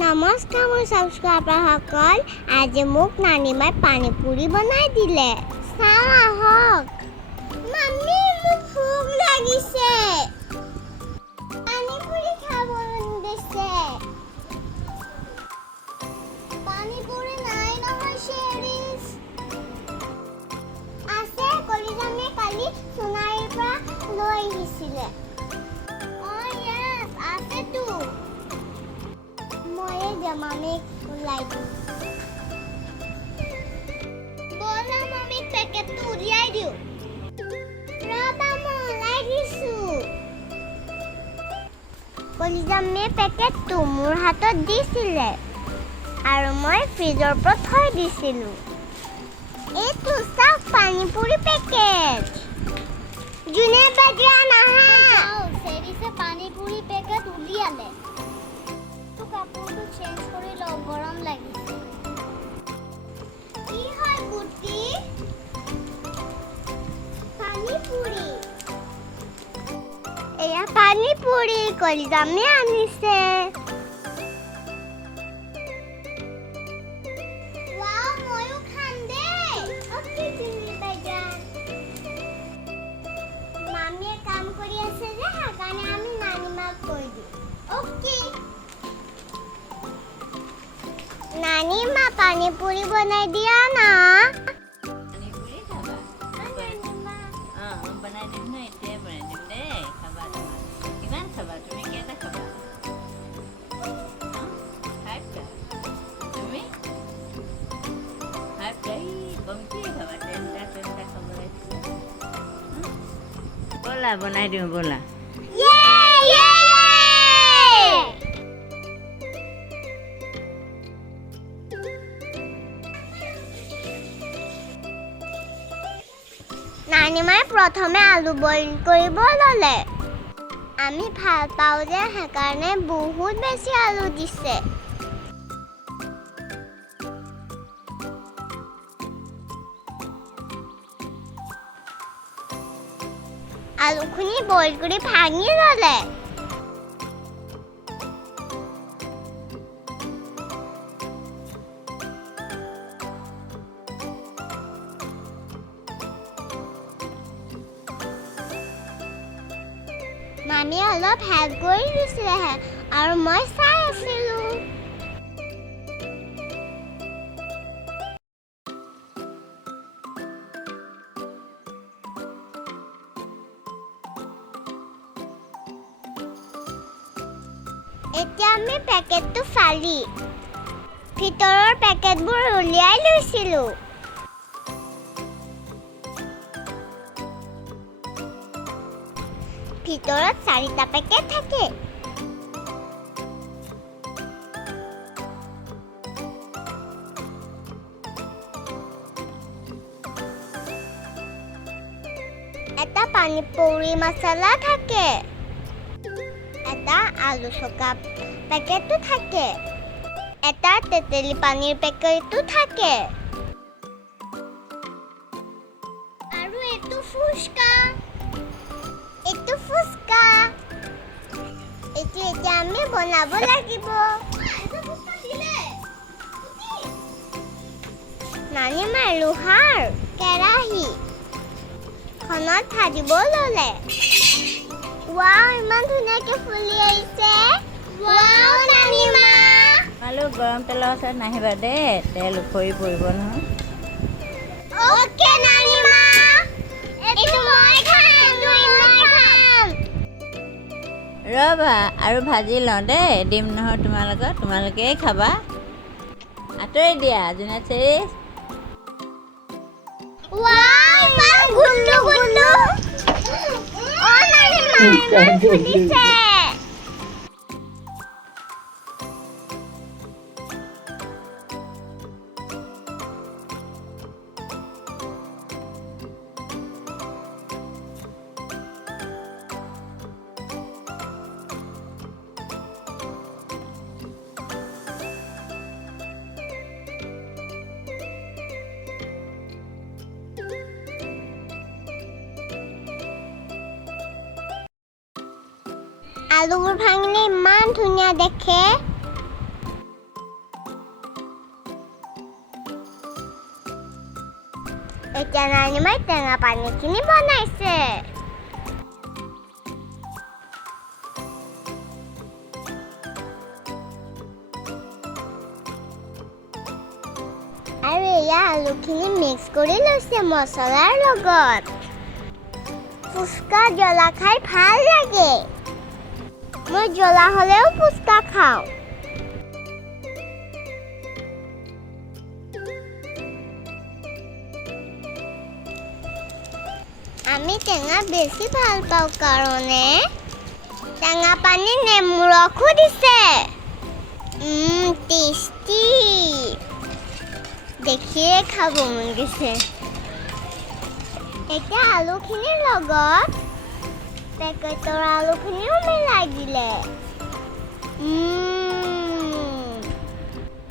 নমস্কাৰ মোৰ ছাবস্ক্ৰাইবাৰসকল, আজি মোক নানিমাই পানীপুৰি বনাই দিলে। চাওঁ আহক। মাম্মি, মোক ভোক লাগিছে। পানীপুৰি খাব মন গৈছে। পানীপুৰি নাই নহয় চেৰিছ। আছে, কলিজামে কালি সোণাৰীৰ পৰা লৈ আহিছিলে। আছেতো। ময়ে মামিক ওলাই দিওঁ। ব'লা মামিক পেকেটটো উলিয়াই দিওঁ। ৰ'বা, মই ওলাই দিছোঁ। কলিজামে পেকেটটো মোৰ হাতত দিছিলে আৰু মই ফ্ৰিজৰ পৰা থৈ দিছিলোঁ। এইটো চাওক, পানীপুৰি পেকেট। যোনে বাজোৱা নহয়। চেৰিছে পানীপুৰি পেকেট উলিয়ালে। কাপোৰটো চেঞ্জ কৰি লওঁ, গৰম লাগিছে। কি হয় বুটি? পানীপুৰি। এয়া পানীপুৰি কলিজামে আনিছে। ৱাও, ময়ো খাম দেই। অ'কে জুনি বাইজান। মামীয়ে কাম কৰি আছে যে, সেইকাৰণে আমি নানিমাক কৈ দিওঁ। অ'কে। নানিমা, পানীপুৰি বনাই দিয়া না। পানীপুৰি খাবা? বনাই দিম ন, এতিয়াই বনাই দিম দেই। খাবা তোমাৰ। কিমান খাবা তুমি? কেইটা খাবা? 5টা। তুমি 5টা? কমকৈ খাবা, 10টা খাব লাগিছিলে। ব'লা বনাই দিওঁ, ব'লা। নানিমাই প্ৰথমে আলু বইল কৰিব ল'লে। আমি ভাল পাওঁ যে, সেইকাৰণে বহুত বেছি আলু দিছে। আলুখিনি বইল কৰি ভাঙি ল'লে। মামীয়ে অলপ হেল্প কৰি দিছিলে আৰু মই চাই আছিলোঁ। এতিয়া আমি পেকেটটো ফালি ভিতৰৰ পেকেটবোৰ উলিয়াই লৈছিলোঁ। ভিতৰত 4টা পেকেট থাকে। এটা পানীপুৰি মছলা থাকে। এটা আলু চকা পেকেটো থাকে। এটা তেতেলী পানীৰ পেকেটো থাকে। আৰু এইটো ফুচকা। এইটো এতিয়া আমি বনাব লাগিব। নানিমাই লোহাৰ কেৰাহী খনত ভাজিব ল'লে। ৱাও, ইমান ধুনীয়াকে ফুলি আহিছে। ৱাও নানিমা। আলু গৰম তেলৰ ওচৰত নাহিবা দেই, তেল উফৰি পৰিব নহয়। অ'কে নানিমা। এইটো মই খাম। ৰ'বা, আৰু ভাজি লওঁ দেই, দিম নহয় তোমালোকেই খাবা। আঁতৰি দিয়া, যোনে চেৰিছ। ৱাও, ইমান গুল্লু গুল্লু। নানিমা, ইমান ফুলিছে। আলুবোৰ ভাঙিলে ইমান ধুনীয়া দেখে। এতিয়া নানিমাই টেঙা পানীখিনি বনাইছে। আৰু এয়া আলুখিনি মিক্স কৰি লৈছে মছলাৰ লগত। ফুচকা জ্বলা খাই ভাল লাগে। মই জ্বলা হ'লেও ফুচকা খাওঁ। আমি টেঙা বেছি ভাল পাওঁ কাৰণে টেঙা পানী নেমু ৰসো দিছে। টেষ্টি। দেখিয়ে খাব মন গৈছে। এতিয়া আলুখিনিৰ লগত পেকেটৰ আলুখিনিও মিলাই দিলে।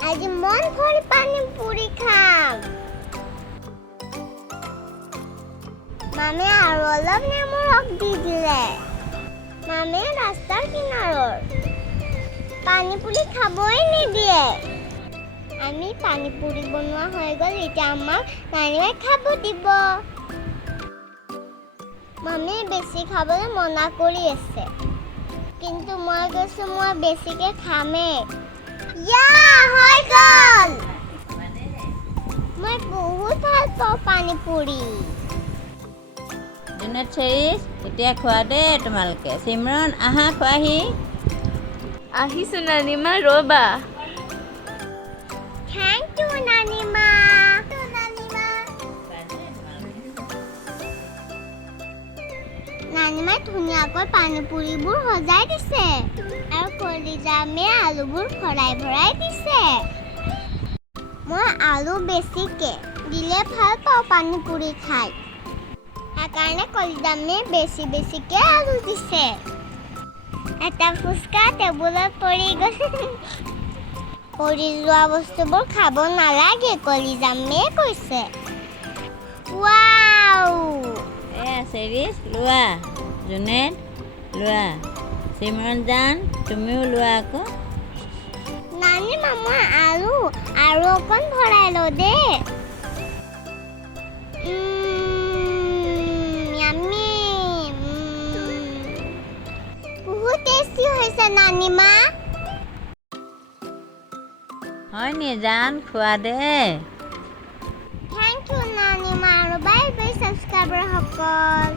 আজি মন ভৰি পানী পুৰি খাম। মামে আৰু অলপ নেমু ৰস দি দিলে। মামে ৰাস্তাৰ কিনাৰৰ পানী পুৰি খাবই নিদিয়ে। আমি পানী পুৰি বনোৱা হৈ গ'ল, এতিয়া আমাক নানিমাই খাব দিব। মামে বেছি খাবলৈ মনা কৰি আছে, কিন্তু মই কৈছোঁ মই বেছিকৈ খামেই। হৈ গ'ল। মই বহুত ভাল পাওঁ পানী পুৰি। জোনাত চেৰিছ, এতিয়া খোৱা দেই তোমালোকে। চিমৰন আহা খোৱাহি। আহিছোঁ নানিমা, ৰ'বা। Thank U নানিমা। নানিমাই ধুনীয়াকৈ পানী পুৰিবোৰ সজাই দিছে আৰু কলিজামে আলুবোৰ ভৰাই ভৰাই দিছে। মই আলু বেছিকৈ দিলে ভাল পাওঁ পানী পুৰি খাই, সেইকাৰণে কলিজামে বেছিকৈ আলু দিছে। এটা ফুচকা টেবুলত পৰি গৈছে। পৰি যোৱা বস্তুবোৰ খাব নালাগে, কলিজামে কৈছে। ৱাও। এয়া চেৰিছ লোৱা, জোনেট লোৱা, চিমৰন জান তুমিও লোৱা আকৌ। নানিমা মই আলু আৰু অকণ ভৰাই লওঁ দেই। ইয়াম্মি। বহুত টেষ্টি হৈছে নানিমা। হয় নি জান, খোৱা দেই। থেংক ইউ নানিমা আৰু বাই বাই ছাবস্ক্ৰাইবাৰসকল।